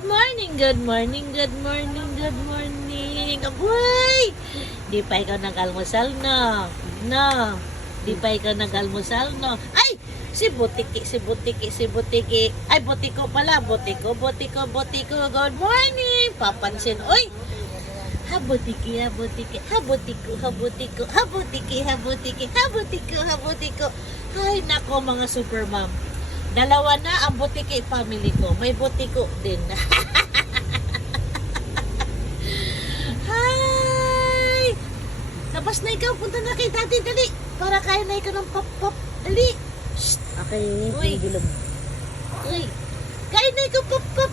Good morning, good morning, good morning, good morning. Aboy! Di pa ikaw nag-almusal, no? No. Di pa ikaw nag-almusal, no? Ay! Si Butiki. Ay, Butiko pala. Butiko. Good morning! Papansin. Uy! Habutiki. Ay, nako mga super mom. Dalawa na ang Butiki family ko. May Butiko din. Hi! Labas na ikaw. Punta na kay daddy. Dali. Para kaya na ikaw ng pop-pop. Dali. Shh. Akin Uy. yung bilog. Uy. Kaya na ikaw pop-pop.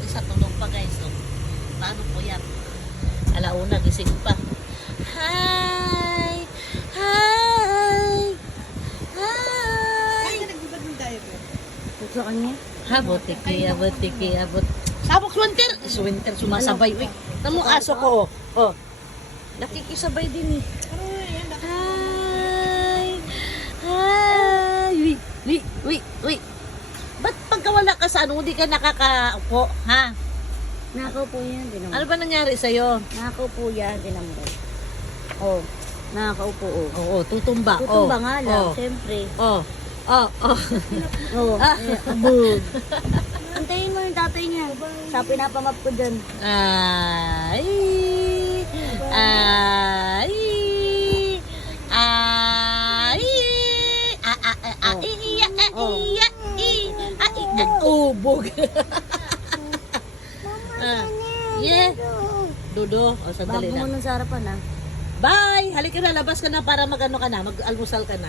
Isa tulong pa guys. So, paano po yan? Alauna, gising pa. Hi! Hi! Hi! Sa kanya? Habutiki. Sabok winter. Winter sumasabay. Uy, tamo aso ko. Oh. Nakikisabay din eh. Hi! Hi! Uy. Ba't pagkawala ka sa ano, hindi ka nakakaupo, ha? Nakakaupo yan, dinamay. Ano ba nangyari sa'yo? Nakakaupo yan, dinamay. Oh, nakakaupo, oh. Oo, tutumba. Tutumba nga lang, Oh. siyempre. Oh. Oh, Ah. abog. Antayin mo yung tatay niya. Sa pinapamap ko dyan. Ay. Ubog. Yeah. Dodo. O, sandali Bago mo na. nun sa harapan, ha? Bye! Halika na, labas ka na para mag-ano ka na, mag-almusal ka na.